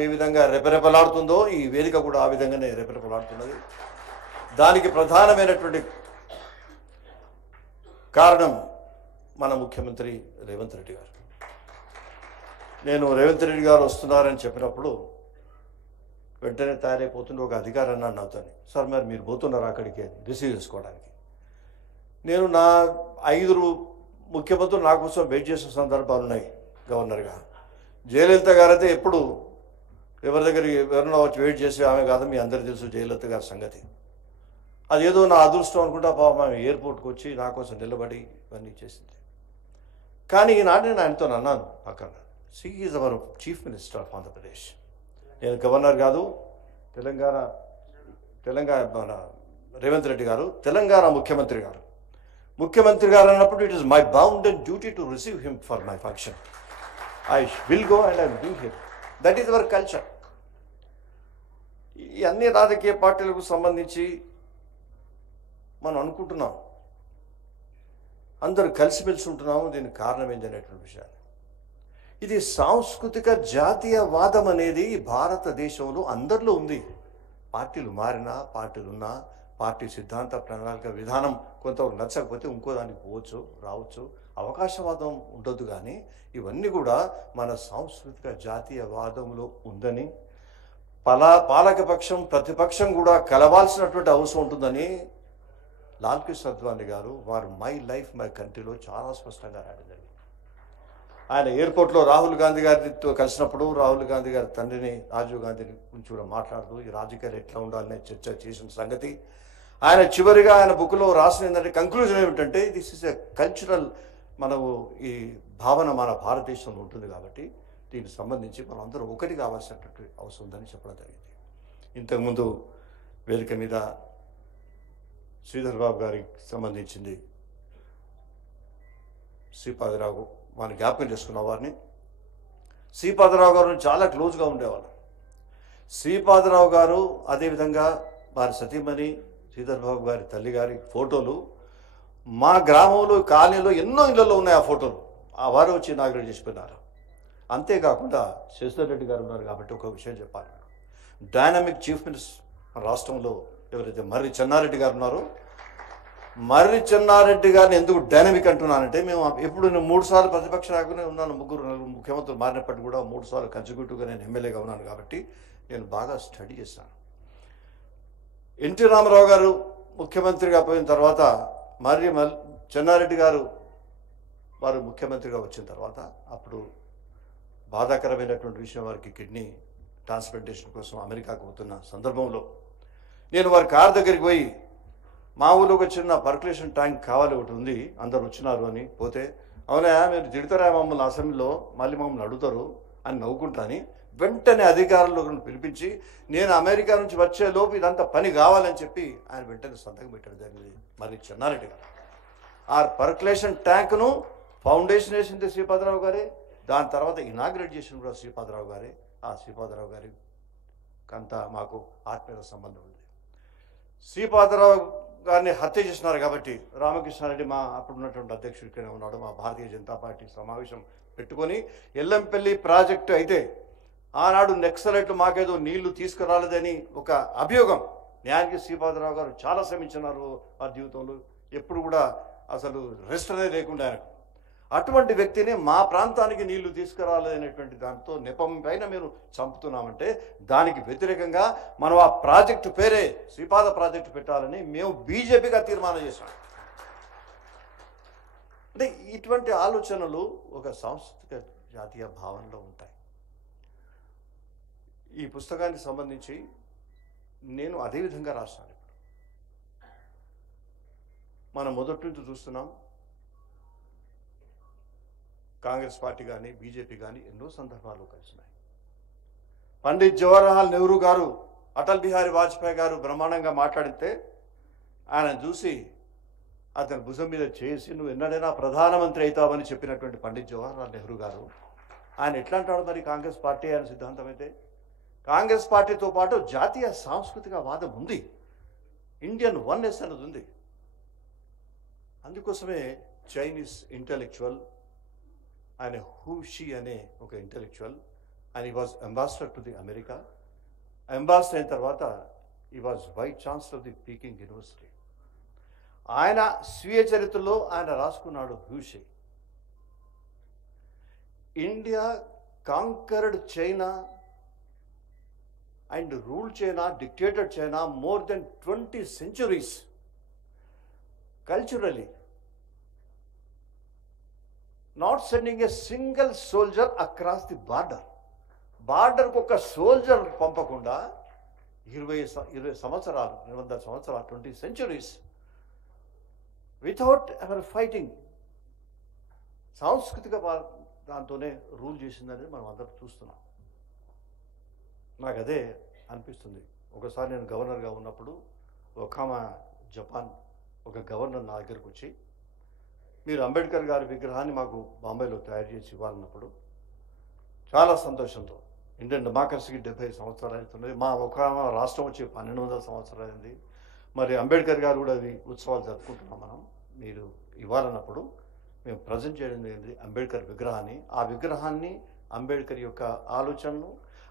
ఏ విధంగా రెపరెపలాడుతుందో ఈ వేదిక కూడా ఆ విధంగానే రెపరెపలాడుతున్నది. దానికి ప్రధానమైనటువంటి కారణం మన ముఖ్యమంత్రి రేవంత్ రెడ్డి గారు. నేను రేవంత్ రెడ్డి గారు వస్తున్నారని చెప్పినప్పుడు వెంటనే తయారైపోతుండే ఒక అధికారి అన్నాడు నాతో, సార్ మరి మీరు పోతున్నారు అక్కడికి రిసీవ్ చేసుకోవడానికి. నేను నా 5 ముఖ్యమంత్రులు నా కోసం వెయిట్ చేసిన సందర్భాలు ఉన్నాయి గవర్నర్గా. జయలలిత గారు అయితే ఎప్పుడు ఎవరి దగ్గర ఎవరైనా వచ్చి వెయిట్ చేసి ఆమె కాదు, మీ అందరికీ తెలుసు జయలలిత గారి సంగతి. అదేదో నా అదృష్టం అనుకుంటా పాపం ఆమె ఎయిర్పోర్ట్కి వచ్చి నా కోసం నిలబడి ఇవన్నీ చేసింది. కానీ ఈనాడు నేను ఆయనతో అన్నాను పక్కన, see is our chief minister of Andhra Pradesh. నేను గవర్నర్ కాదు, తెలంగాణ మన రేవంత్ రెడ్డి గారు తెలంగాణ ముఖ్యమంత్రి గారు. ముఖ్యమంత్రి గారు అన్నప్పుడు it is my bound and duty to receive him for my function. I will go and I will do him. That is our culture. ఈ అన్ని రాజకీయ పార్టీలకు సంబంధించి మనం అనుకుంటున్నాం, అందరూ కలిసిమెలిసి ఉంటున్నాము. దీనికి కారణం ఏంటి అనేటువంటి విషయాలు. ఇది సాంస్కృతిక జాతీయవాదం అనేది భారతదేశంలో అందరిలో ఉంది. పార్టీలు మారినా, పార్టీలు ఉన్నా, పార్టీ సిద్ధాంత ప్రణాళిక విధానం కొంతవరకు నచ్చకపోతే ఇంకో దానికి పోవచ్చు, రావచ్చు, అవకాశవాదం ఉండదు. కానీ ఇవన్నీ కూడా మన సాంస్కృతిక జాతీయవాదంలో ఉందని, పాలకపక్షం ప్రతిపక్షం కూడా కలవాల్సినటువంటి అవసరం ఉంటుందని లాల్ కృష్ణ అద్వానీ గారు వారు మై లైఫ్ మై కంట్రీలో చాలా స్పష్టంగా రాయడం జరిగింది. ఆయన ఎయిర్పోర్ట్లో రాహుల్ గాంధీ గారితో కలిసినప్పుడు రాహుల్ గాంధీ గారి తండ్రిని రాజీవ్ గాంధీని గురించి కూడా మాట్లాడుతూ ఈ రాజకీయాలు ఎట్లా ఉండాలనే చర్చ చేసిన సంగతి ఆయన చివరిగా ఆయన బుక్లో రాసిన ఏంటంటే, కంక్లూజన్ ఏమిటంటే, దిస్ ఇస్ ఎ కల్చరల్, మనము ఈ భావన మన భారతదేశంలో ఉంటుంది కాబట్టి దీనికి సంబంధించి మనం అందరూ ఒకటి కావాల్సినటువంటి అవసరం ఉందని చెప్పడం జరిగింది. ఇంతకుముందు వేదిక మీద శ్రీధర్ బాబు గారికి సంబంధించింది శ్రీపాదరావు వారిని జ్ఞాపకం చేసుకున్న వారిని. శ్రీపాదరావు గారు చాలా క్లోజ్గా ఉండేవాళ్ళు. శ్రీపాదరావు గారు అదేవిధంగా వారి సతీమణి శ్రీధర్ బాబు గారి తల్లి గారి ఫోటోలు మా గ్రామంలో కాలనీలో ఎన్నో ఇళ్లలో ఉన్నాయి. ఆ ఫోటోలు ఆ వారు వచ్చి ఇనాగ్రేట్ చేసిపోయినారు. అంతేకాకుండా శశిధర్ రెడ్డి గారు ఉన్నారు కాబట్టి ఒక విషయం చెప్పాలి. డైనమిక్ చీఫ్ మినిస్టర్ రాష్ట్రంలో ఎవరైతే మర్రి చెన్నారెడ్డి గారు ఉన్నారో, మర్రి చెన్నారెడ్డి గారిని ఎందుకు డైనమిక్ అంటున్నానంటే, మేము ఎప్పుడు నేను 3 సార్లు ప్రతిపక్ష నాయకునే ఉన్నాను. 3 ముఖ్యమంత్రులు మారినప్పటికీ కూడా 3 సార్లు కన్సిక్యూటివ్గా నేను ఎమ్మెల్యేగా ఉన్నాను కాబట్టి నేను బాగా స్టడీ చేశాను. ఎన్టీ రామారావు గారు ముఖ్యమంత్రిగా పోయిన తర్వాత మర్రి చెన్నారెడ్డి గారు వారు ముఖ్యమంత్రిగా వచ్చిన తర్వాత అప్పుడు బాధాకరమైనటువంటి విషయం, వారికి కిడ్నీ ట్రాన్స్ప్లాంటేషన్ కోసం అమెరికాకు పోతున్న సందర్భంలో నేను వారి కారు దగ్గరికి పోయి, మా ఊళ్ళో ఒక చిన్న పర్కులేషన్ ట్యాంక్ కావాలి, ఒకటి ఉంది, అందరు వచ్చినారు అని పోతే, అవునా మీరు తిడతారా మమ్మల్ని అసెంబ్లీలో, మళ్ళీ మమ్మల్ని అడుగుతారు అని నవ్వుకుంటాని వెంటనే అధికారులను పిలిపించి, నేను అమెరికా నుంచి వచ్చే లోపు ఇదంతా పని కావాలని చెప్పి ఆయన వెంటనే సంతకం పెట్టడం జరిగింది మరి చెన్నారెడ్డి గారు. ఆ పర్కులేషన్ ట్యాంక్ను ఫౌండేషన్ వేసింది శ్రీపాదరావు గారే, దాని తర్వాత ఇనాగ్రేట్ చేసిన కూడా శ్రీపాదరావు గారే. ఆ శ్రీపాదరావు గారి అంతా మాకు ఆత్మీయ సంబంధం ఉంది. శ్రీపాదరావు గారిని హత్య చేసినారు కాబట్టి రామకృష్ణారెడ్డి మా అప్పుడు ఉన్నటువంటి అధ్యక్షుడు ఇక్కడే ఉన్నాడు. మా భారతీయ జనతా పార్టీ సమావేశం పెట్టుకొని ఎల్లంపల్లి ప్రాజెక్టు అయితే ఆనాడు నక్సలైట్లు మాకేదో నీళ్లు తీసుకురాలేదని ఒక అభియోగం, న్యాయానికి శ్రీపాదరావు గారు చాలా శ్రమించినారు వారి జీవితంలో. ఎప్పుడు కూడా అసలు రెస్ట్ అనేది లేకుండా ఆయనకు. అటువంటి వ్యక్తిని మా ప్రాంతానికి నీళ్లు తీసుకురాలేదనేటువంటి దాంతో నెపం పైన మీరు చంపుతున్నామంటే దానికి వ్యతిరేకంగా మనం ఆ ప్రాజెక్టు పేరే శ్రీపాద ప్రాజెక్టు పెట్టాలని మేము బీజేపీగా తీర్మానం చేశాం. అంటే ఇటువంటి ఆలోచనలు ఒక సాంస్కృతిక జాతీయ భావనలో ఉంటాయి. ఈ పుస్తకానికి సంబంధించి నేను అదేవిధంగా రాస్తాను. మనం మొదటి నుంచి చూస్తున్నాం, కాంగ్రెస్ పార్టీ కానీ బీజేపీ కానీ ఎన్నో సందర్భాలు కలిసినాయి. పండిత్ జవహర్లాల్ నెహ్రూ గారు అటల్ బిహారీ వాజ్పేయి గారు బ్రహ్మాండంగా మాట్లాడితే ఆయన చూసి అతని భుజం మీద చేసి, నువ్వు ఎన్నడైనా ప్రధానమంత్రి అవుతావని చెప్పినటువంటి పండిత్ జవహర్లాల్ నెహ్రూ గారు ఆయన ఎట్లా అంటాడు మరి కాంగ్రెస్ పార్టీ ఆయన సిద్ధాంతం అయితే? కాంగ్రెస్ పార్టీతో పాటు జాతీయ సాంస్కృతిక వాదం ఉంది, ఇండియన్ వన్నెస్ అనేది ఉంది. అందుకోసమే చైనీస్ ఇంటెలెక్చువల్ ఆయన హూ షీ అనే ఒక intellectual and he was ambassador to the America. Ambassador అయిన తర్వాత he was vice chancellor of the Peking university. ఆయన స్వీయ చరిత్రలో ఆయన రాసుకున్నాడు Hu Shih, India conquered China and rule China, dictated China more than 20 centuries culturally, not sending a single soldier across the border. బార్డర్కు ఒక soldier పంపకుండా 20 సంవత్సరాలు, 200 సంవత్సరాలు, 20 centuries వితౌట్ ఎవర్ ఫైటింగ్, సాంస్కృతిక దాంతోనే రూల్ చేసిందని మనం అందరం చూస్తున్నాం. నాకు అదే అనిపిస్తుంది. ఒకసారి నేను గవర్నర్గా ఉన్నప్పుడు ఒకామా జపాన్ ఒక గవర్నర్ నా దగ్గరకు వచ్చి, మీరు అంబేద్కర్ గారి విగ్రహాన్ని మాకు బాంబేలో తయారు చేసి ఇవ్వాలన్నప్పుడు చాలా సంతోషంతో, ఇండియన్ డెమోక్రసీకి 70 సంవత్సరాలు అవుతున్నది, మా ఒకామా రాష్ట్రం వచ్చి 1200 సంవత్సరాలు అయింది, మరి అంబేద్కర్ గారు కూడా అది ఉత్సవాలు జరుపుకుంటున్నాం, మనం మీరు ఇవ్వాలన్నప్పుడు మేము ప్రజెంట్ చేయడం జరిగింది అంబేద్కర్ విగ్రహాన్ని. ఆ విగ్రహాన్ని అంబేద్కర్ యొక్క ఆలోచనను,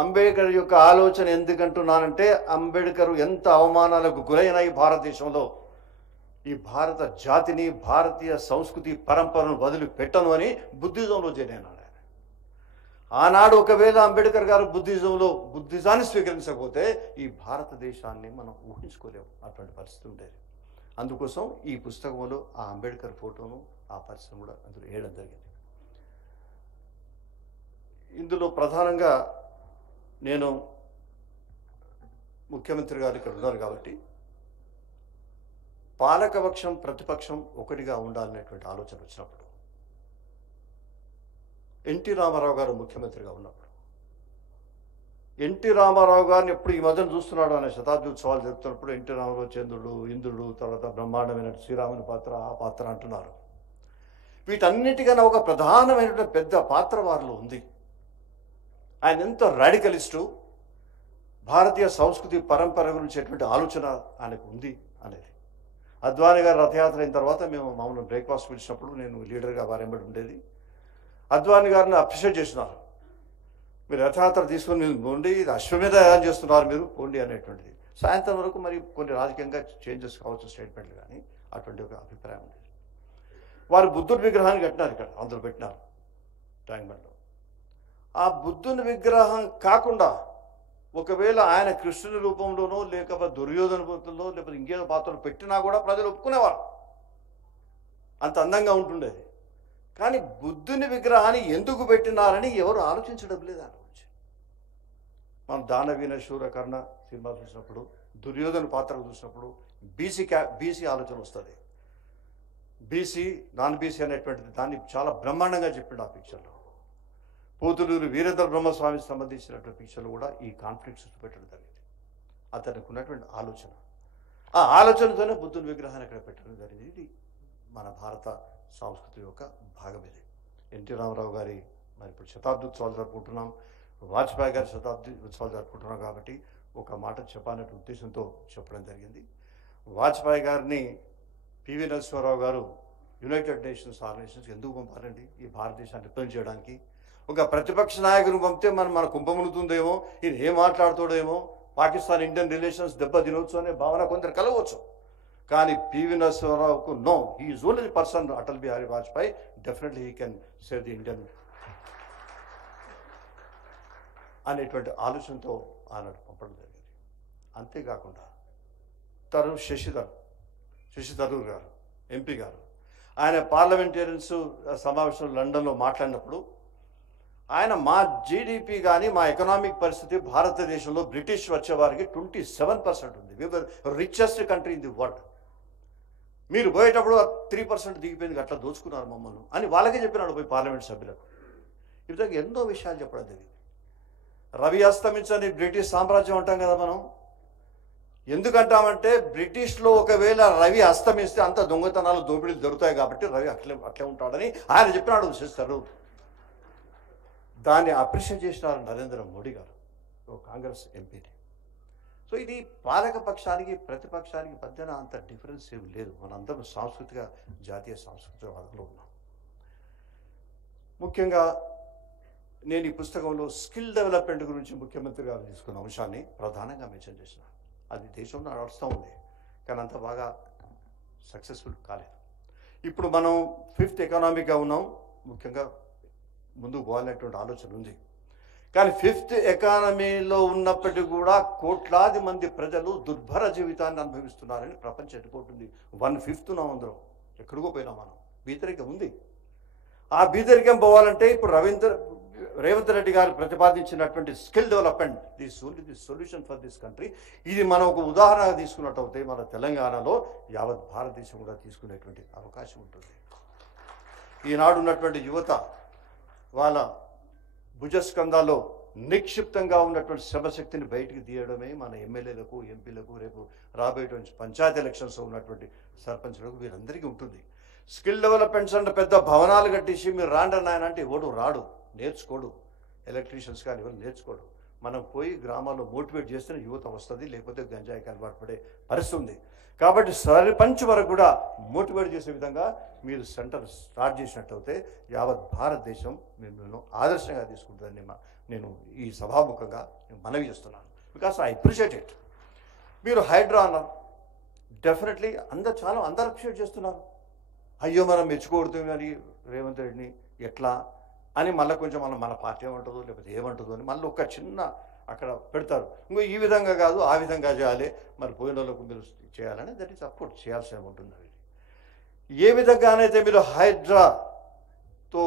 అంబేద్కర్ యొక్క ఆలోచన ఎందుకంటున్నానంటే, అంబేద్కర్ ఎంత అవమానాలకు గురైన ఈ భారతదేశంలో ఈ భారత జాతిని, భారతీయ సంస్కృతి పరంపరను వదిలిపెట్టను అని బుద్ధిజంలో చేరినాడు. ఆనాడు ఒకవేళ అంబేద్కర్ గారు బుద్ధిజాన్ని స్వీకరించకపోతే ఈ భారతదేశాన్ని మనం ఊహించుకోలేము, అటువంటి పరిస్థితి ఉండేది. అందుకోసం ఈ పుస్తకంలో ఆ అంబేద్కర్ ఫోటోను, ఆ పరిస్థితిని కూడా అందులో వేయడం జరిగింది. ఇందులో ప్రధానంగా నేను ముఖ్యమంత్రి గారు ఇక్కడ ఉన్నారు కాబట్టి పాలకపక్షం ప్రతిపక్షం ఒకటిగా ఉండాలనేటువంటి ఆలోచన వచ్చినప్పుడు, ఎన్టీ రామారావు గారు ముఖ్యమంత్రిగా ఉన్నప్పుడు, ఎన్టీ రామారావు గారిని ఎప్పుడు ఈ మధ్యన చూస్తున్నాడు అనే శతాబ్ది ఉత్సవాలు జరుపుతున్నప్పుడు ఎన్టీ రామారావు చంద్రుడు, ఇంద్రుడు, తర్వాత బ్రహ్మాండమైన శ్రీరాముని పాత్ర, ఆ పాత్ర అంటున్నారు. వీటన్నిటికన్నా ఒక ప్రధానమైనటువంటి పెద్ద పాత్ర వారిలో ఉంది. ఆయన ఎంతో రాడికలిస్టు, భారతీయ సంస్కృతి పరంపర గురించేటువంటి ఆలోచన ఆయనకు ఉంది అనేది. అద్వానీ గారు రథయాత్ర అయిన తర్వాత మేము మామూలు బ్రేక్ఫాస్ట్ పిలిచినప్పుడు నేను లీడర్గా వారెంబడి ఉండేది. అద్వానీ గారిని అప్రిషియేట్ చేసినారు, మీరు రథయాత్ర తీసుకొని పోండి, ఇది అశ్వమేధ యాగం చేస్తున్నారు మీరు, పోండి అనేటువంటిది. సాయంత్రం వరకు మరి కొన్ని రాజకీయంగా చేంజెస్ కావచ్చు స్టేట్మెంట్లు, కానీ అటువంటి ఒక అభిప్రాయం ఉండేది. వారు బుద్ధుడి విగ్రహాన్ని కట్టినారు, ఇక్కడ అందరూ పెట్టినారు ట్యాంక్ బండ్లో. ఆ బుద్ధుని విగ్రహం కాకుండా ఒకవేళ ఆయన కృష్ణుని రూపంలోనో లేకపోతే దుర్యోధన రూపంలో లేకపోతే ఇంకేదో పాత్రలు పెట్టినా కూడా ప్రజలు ఒప్పుకునేవారు, అంత అందంగా ఉంటుండేది. కానీ బుద్ధుని విగ్రహాన్ని ఎందుకు పెట్టినారని ఎవరు ఆలోచించడం లేదు. దాని గురించి మనం దానవీన శూరకర్ణ సినిమా చూసినప్పుడు, దుర్యోధన పాత్ర చూసినప్పుడు బీసీ ఆలోచన వస్తుంది. బీసీ నాన్ బీసీ అనేటువంటిది దాన్ని చాలా బ్రహ్మాండంగా చెప్పిండు ఆ పిక్చర్లో. పోతులూరు వీరేంద్ర బ్రహ్మస్వామికి సంబంధించినటువంటి పిక్చర్లు కూడా ఈ కాన్ఫ్లిక్ట్స్ పెట్టడం జరిగింది. అతనికి ఉన్నటువంటి ఆలోచన, ఆ ఆలోచనతోనే బుద్ధుని విగ్రహాన్ని అక్కడ పెట్టడం జరిగింది. ఇది మన భారత సంస్కృతి యొక్క భాగం. ఇది ఎన్టీ రామారావు గారి మరి ఇప్పుడు శతాబ్ది ఉత్సవాలు జరుపుకుంటున్నాం, వాజ్పేయి గారి శతాబ్ది ఉత్సవాలు జరుపుకుంటున్నాం కాబట్టి ఒక మాట చెప్పాలనే ఉద్దేశంతో చెప్పడం జరిగింది. వాజ్పేయి గారిని పివి నరసింహారావు గారు యునైటెడ్ నేషన్స్ ఆర్గనైజేషన్స్కి ఎందుకు పంపారండి? ఈ భారతదేశాన్ని రిప్రజెంట్ చేయడానికి. ఒక ప్రతిపక్ష నాయకుని పంపితే మన కుంభమునుతుందేమో, ఈయన ఏం మాట్లాడుతాడేమో, పాకిస్తాన్ ఇండియన్ రిలేషన్స్ దెబ్బ తినవచ్చు అనే భావన కొందరు కలవచ్చు. కానీ పివి నరసింహారావుకు no, he is only the person, Atal Bihari Vajpayee, definitely he can save the Indian అనేటువంటి ఆలోచనతో ఆనాడు పంపడం జరిగింది. అంతేకాకుండా శశి థరూర్ గారు ఎంపీ గారు, ఆయన పార్లమెంటేరియన్స్ సమావేశంలో లండన్లో మాట్లాడినప్పుడు ఆయన మా జీడిపి కానీ మా ఎకనామిక్ పరిస్థితి భారతదేశంలో బ్రిటిష్ వచ్చే వారికి 27% ఉంది, we are richest country in the world, మీరు పోయేటప్పుడు 3% దిగిపోయింది, అట్లా దోచుకున్నారు మమ్మల్ని అని వాళ్ళకే చెప్పినాడు పోయి పార్లమెంట్ సభ్యులకు. ఈ విధంగా ఎన్నో విషయాలు చెప్పడం జరిగింది. రవి అస్తమించని బ్రిటిష్ సామ్రాజ్యం అంటాం కదా మనం. ఎందుకంటామంటే బ్రిటిష్లో ఒకవేళ రవి అస్తమిస్తే అంత దొంగతనాలు దోపిడీలు జరుగుతాయి కాబట్టి రవి అట్లే ఉంటాడని ఆయన చెప్పినాడు చేస్తారు. దాన్ని అప్రిషియేట్ చేసినారు నరేంద్ర మోడీ గారు, కాంగ్రెస్ ఎంపీని. సో ఇది పాలక పక్షానికి ప్రతిపక్షానికి మధ్యన అంత డిఫరెన్స్ ఏమి లేదు. మనందరం జాతీయ సాంస్కృతిక వాదంలో ఉన్నాం. ముఖ్యంగా నేను ఈ పుస్తకంలో స్కిల్ డెవలప్మెంట్ గురించి ముఖ్యమంత్రి గారు తీసుకున్న అంశాన్ని ప్రధానంగా మెన్షన్ చేసిన. అది దేశంలో నడుస్తూ ఉంది, కానీ అంత బాగా సక్సెస్ఫుల్ కాలేదు. ఇప్పుడు మనం 5th ఎకనామీగా ఉన్నాం, ముఖ్యంగా ముందుకు పోవాలనేటువంటి ఆలోచన ఉంది. కానీ 5th ఎకానమీలో ఉన్నప్పటికీ కూడా కోట్లాది మంది ప్రజలు దుర్భర జీవితాన్ని అనుభవిస్తున్నారని ప్రపంచం ఎట్టుకుంటుంది. 1/5 అందరం ఎక్కడికో పోయినా మనం బీదరికం ఉంది. ఆ బీదరికం పోవాలంటే ఇప్పుడు రేవంత్ రెడ్డి గారు ప్రతిపాదించినటువంటి skill development the solution for this country. ఇది మనం ఒక ఉదాహరణగా తీసుకున్నట్టయితే మన తెలంగాణలో యావత్ భారతదేశం కూడా తీసుకునేటువంటి అవకాశం ఉంటుంది. ఈనాడు ఉన్నటువంటి యువత వాళ్ళ భుజస్కంధాల్లో నిక్షిప్తంగా ఉన్నటువంటి శ్రమశక్తిని బయటికి తీయడమే మన ఎమ్మెల్యేలకు, ఎంపీలకు, రేపు రాబోయేటువంటి పంచాయతీ ఎలక్షన్స్లో ఉన్నటువంటి సర్పంచ్లకు వీరందరికీ ఉంటుంది. స్కిల్ డెవలప్మెంట్స్ అంటే పెద్ద భవనాలు కట్టించి మీరు రాండి నాయన అంటే ఎవడు రాడు, నేర్చుకోడు. ఎలక్ట్రీషియన్స్ కానీ ఎవరు నేర్చుకోడు. మనం పోయి గ్రామాల్లో మోటివేట్ చేస్తేనే యువత వస్తుంది, లేకపోతే గంజాయికి అలవాటు పడే పరిస్థితి ఉంది. కాబట్టి సర్పంచ్ వరకు కూడా మోటివేట్ చేసే విధంగా మీరు సెంటర్ స్టార్ట్ చేసినట్టయితే యావత్ భారతదేశం మిమ్మల్ని ఆదర్శంగా తీసుకుంటుందని నేను ఈ సభాముఖంగా మనవి చేస్తున్నాను. Because I appreciate it. మీరు హైడ్రా అన్నారు, డెఫినెట్లీ అందరు అప్రిషియేట్ చేస్తున్నారు. అయ్యో మనం మెచ్చుకోవడుతుంది కానీ రేవంత్ రెడ్డిని ఎట్లా అని మళ్ళీ కొంచెం మన పార్టీ ఏమంటుందో లేకపోతే ఏమంటుందో అని మళ్ళీ ఒక చిన్న అక్కడ పెడతారు. ఇంకో ఈ విధంగా కాదు ఆ విధంగా చేయాలి, మరి పోయిన వాళ్ళకు మీరు చేయాలని దట్ ఈస్ అఫ్కోర్స్ చేయాల్సి ఉంటుంది. అది ఏ విధంగానైతే మీరు హైడ్రాతో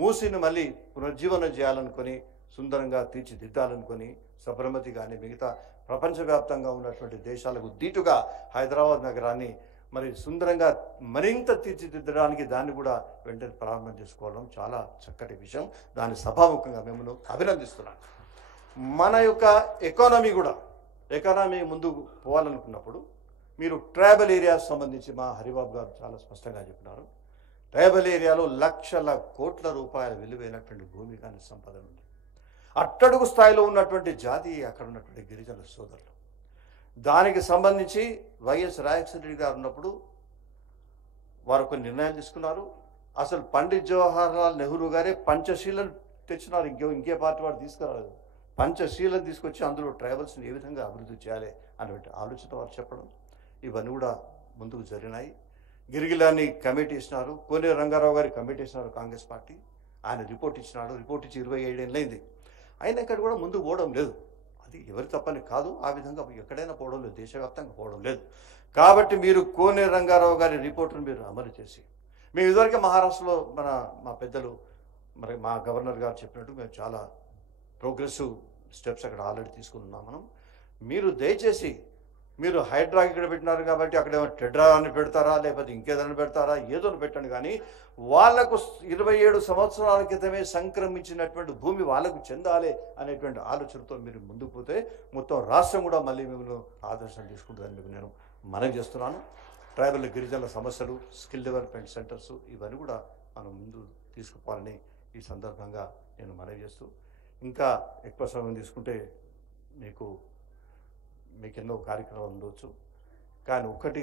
మూసిని మళ్ళీ పునర్జీవనం చేయాలనుకొని సుందరంగా తీర్చిదిద్దాలనుకొని సబర్మతి కానీ మిగతా ప్రపంచవ్యాప్తంగా ఉన్నటువంటి దేశాలకు దీటుగా హైదరాబాద్ నగరాన్ని మరి సుందరంగా మరింత తీర్చిదిద్దడానికి దాన్ని కూడా వెంటనే ప్రారంభం చేసుకోవడం చాలా చక్కటి విషయం. దాన్ని సభాముఖంగా మిమ్మల్ని అభినందిస్తున్నాను. మన యొక్క ఎకానమీ ముందుకు పోవాలనుకున్నప్పుడు మీరు ట్రైబల్ ఏరియాస్ సంబంధించి మా హరిబాబు గారు చాలా స్పష్టంగా చెప్పినారు. ట్రైబల్ ఏరియాలో లక్షల కోట్ల రూపాయల విలువైనటువంటి భూమి కానీ సంపద ఉంది. అట్టడుగు స్థాయిలో ఉన్నటువంటి జాతి అక్కడ ఉన్నటువంటి గిరిజన సోదరులు. దానికి సంబంధించి వైఎస్ రాజశేఖర రెడ్డి గారు ఉన్నప్పుడు వారు కొన్ని నిర్ణయాలు తీసుకున్నారు. అసలు పండిత్ జవహర్లాల్ నెహ్రూ గారే పంచశీలను తెచ్చినారు. ఇంకే పార్టీ వాడు తీసుకురాలేదు. పంచశీలను తీసుకొచ్చి అందులో ట్రైబల్స్ని ఏ విధంగా అభివృద్ధి చేయాలి అనేటువంటి ఆలోచన వారు చెప్పడం, ఇవన్నీ కూడా ముందుకు జరిగినాయి. గిరిగిలాన్ని కమిటీ ఇచ్చినారు. కోనేరు రంగారావు గారి కమిటీ ఇచ్చినారు కాంగ్రెస్ పార్టీ. ఆయన రిపోర్ట్ ఇచ్చినాడు. రిపోర్ట్ ఇచ్చి 27 ఏళ్ళైంది. అయినా ఇక్కడ కూడా ముందుకు పోవడం లేదు. అది ఎవరి తప్పని కాదు, ఆ విధంగా ఎక్కడైనా పోవడం లేదు, దేశవ్యాప్తంగా పోవడం లేదు. కాబట్టి మీరు కోనేరు రంగారావు గారి రిపోర్టును మీరు అమలు చేసి, మేము ఇదివరకే మహారాష్ట్రలో మా పెద్దలు మరి మా గవర్నర్ గారు చెప్పినట్టు మేము చాలా ప్రోగ్రెసివ్ స్టెప్స్ అక్కడ ఆల్రెడీ తీసుకున్నాం. మీరు దయచేసి మీరు హైడ్రా ఇక్కడ పెట్టినారు కాబట్టి అక్కడ ఏమో టెడ్రా అని పెడతారా లేకపోతే ఇంకేదైనా పెడతారా, ఏదో పెట్టండి. కానీ వాళ్లకు 27 సంవత్సరాల క్రితమే సంక్రమించినటువంటి భూమి వాళ్ళకు చెందాలి అనేటువంటి ఆలోచనతో మీరు ముందుకు పోతే మొత్తం రాష్ట్రం కూడా మళ్ళీ మిమ్మల్ని ఆదర్శం తీసుకుంటుందని మీకు నేను మనవి చేస్తున్నాను. ట్రైబల్ గిరిజనుల సమస్యలు, స్కిల్ డెవలప్మెంట్ సెంటర్స్ ఇవన్నీ కూడా మనం ముందు తీసుకుపోవాలని ఈ సందర్భంగా నేను మనవి చేస్తూ, ఇంకా ఎక్కువ సమయం తీసుకుంటే మీకు ఎన్నో కార్యక్రమాలు ఉండవచ్చు. కానీ ఒక్కటి